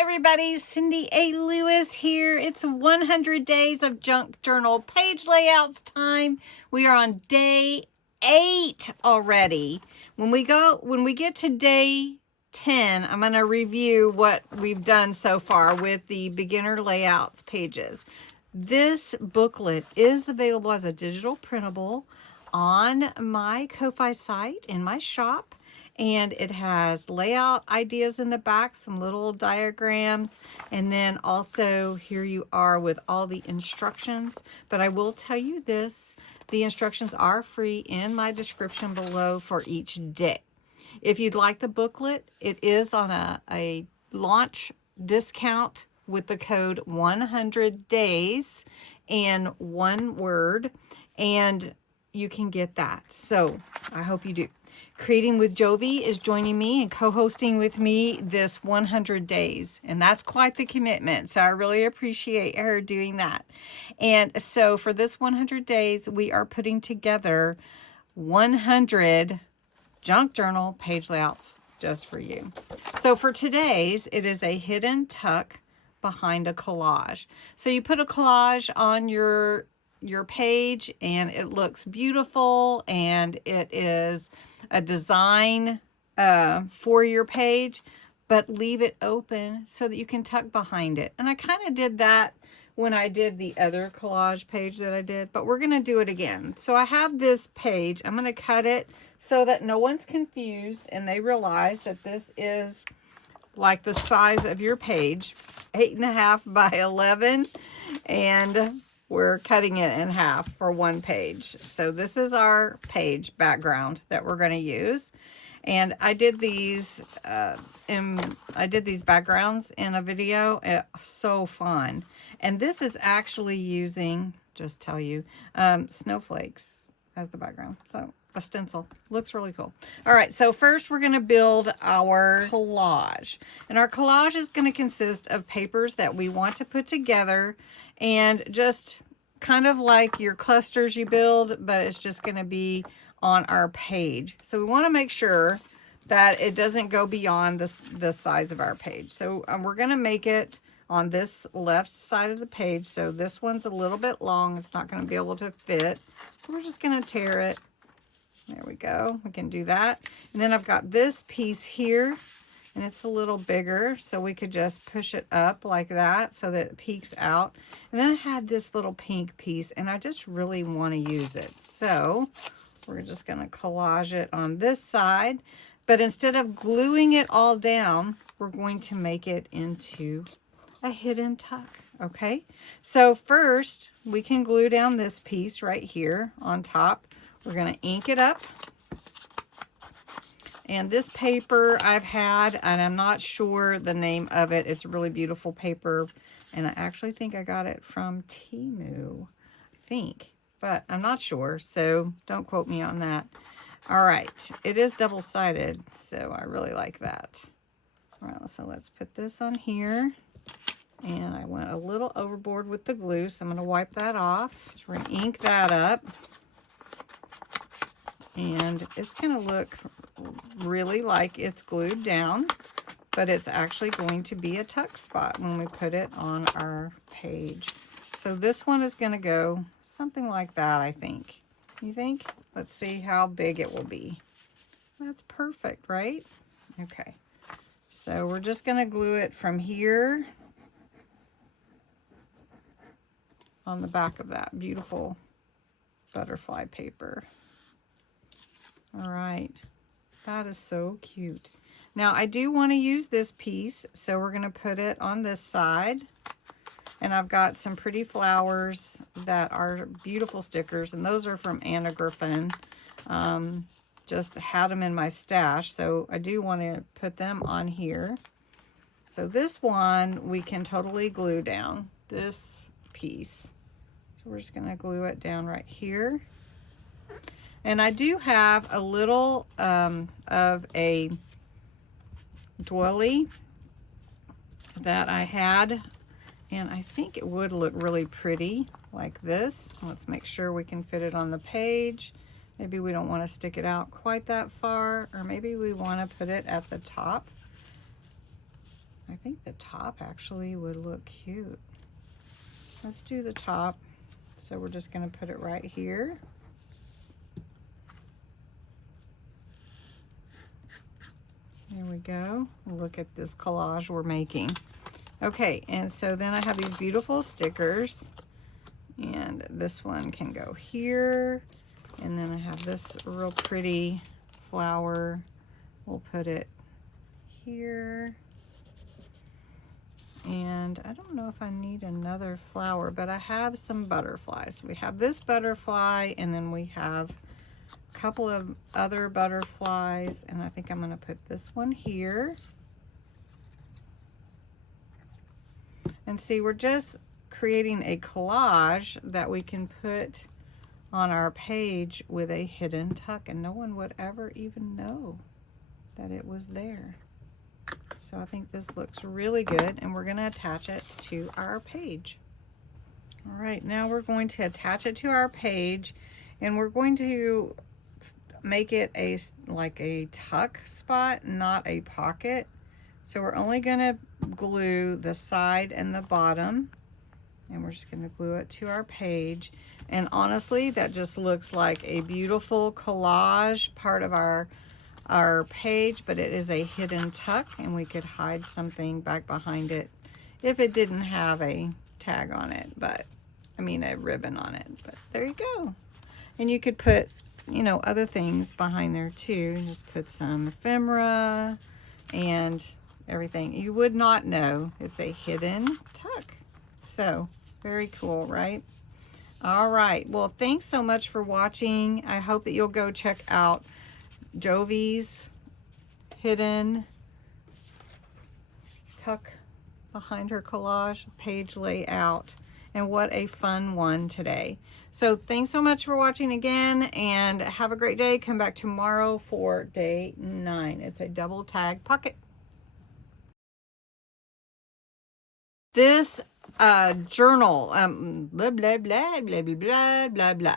everybody, Cindy A. Lewis here. It's 100 days of junk journal page layouts time. We are on day 8 already. When we get to day 10, I'm going to review what we've done so far with the beginner layouts pages. This booklet is available as a digital printable on my Ko-Fi site in my shop. And it has layout ideas in the back, some little diagrams, and then also here you are with all the instructions. But I will tell you this, the instructions are free in my description below for each day. If you'd like the booklet, it is on a launch discount with the code 100 days and one word, and you can get that. So I hope you do. Creating with Jovi is joining me and co-hosting with me this 100 days. And that's quite the commitment. So I really appreciate her doing that. And so for this 100 days, we are putting together 100 junk journal page layouts just for you. So for today's, it is a hidden tuck behind a collage. So you put a collage on your page and it looks beautiful, and it is a design for your page, but leave it open so that you can tuck behind it. And I kind of did that when I did the other collage page that I did, but we're going to do it again. So I have this page. I'm going to cut it so that no one's confused and they realize that this is like the size of your page, 8.5 by 11, and we're cutting it in half for one page. So this is our page background that we're going to use. And I did these backgrounds in a video. So fun. And this is actually using, just tell you, snowflakes as the background. So a stencil. Looks really cool. All right, so first we're going to build our collage. And our collage is going to consist of papers that we want to put together, and just kind of like your clusters you build, but it's just going to be on our page. So we want to make sure that it doesn't go beyond the size of our page. So we're going to make it on this left side of the page. So this one's a little bit long. It's not going to be able to fit. So we're just going to tear it. There we go. We can do that. And then I've got this piece here, and it's a little bigger, so we could just push it up like that so that it peeks out. And then I had this little pink piece, and I just really want to use it. So we're just going to collage it on this side. But instead of gluing it all down, we're going to make it into a hidden tuck. Okay? So first, we can glue down this piece right here on top. We're going to ink it up. And this paper I've had, and I'm not sure the name of it. It's a really beautiful paper. And I actually think I got it from Temu, I think. But I'm not sure, so don't quote me on that. All right, it is double-sided, so I really like that. All right, so let's put this on here. And I went a little overboard with the glue, so I'm going to wipe that off. So we're going to ink that up. And it's going to look really like it's glued down, but it's actually going to be a tuck spot when we put it on our page. So this one is going to go something like that, I think. You think? Let's see how big it will be. That's perfect, right? Okay. So we're just going to glue it from here on the back of that beautiful butterfly paper. All right, that is so cute. Now I do want to use this piece, so we're going to put it on this side. And I've got some pretty flowers that are beautiful stickers, and those are from Anna Griffin. Just had them in my stash, so I do want to put them on here. So this one we can totally glue down, this piece. So we're just going to glue it down right here. And I do have a little of a doily that I had, and I think it would look really pretty like this. Let's make sure we can fit it on the page. Maybe we don't want to stick it out quite that far, or maybe we want to put it at the top. I think the top actually would look cute. Let's do the top. So we're just going to put it right here. There we go. Look at this collage we're making. Okay, and so then I have these beautiful stickers. And this one can go here. And then I have this real pretty flower. We'll put it here. And I don't know if I need another flower, but I have some butterflies. We have this butterfly, and then we have a couple of other butterflies, and I think I'm going to put this one here. And see, we're just creating a collage that we can put on our page with a hidden tuck, and no one would ever even know that it was there. So I think this looks really good, and we're going to attach it to our page. All right, now we're going to attach it to our page, and we're going to make it like a tuck spot, not a pocket. So we're only going to glue the side and the bottom, and we're just going to glue it to our page. And honestly, that just looks like a beautiful collage part of our page, but it is a hidden tuck, and we could hide something back behind it if it didn't have a tag on it, but I mean a ribbon on it. But there you go. And you could put, you know, other things behind there too. Just put some ephemera and everything. You would not know it's a hidden tuck. So very cool, right? All right, well, thanks so much for watching. I hope that you'll go check out Jovi's hidden tuck behind her collage page layout. And what a fun one today. So thanks so much for watching again, and have a great day. Come back tomorrow for day 9. It's a double tag pocket. This journal, blah, blah, blah, blah, blah, blah, blah, blah.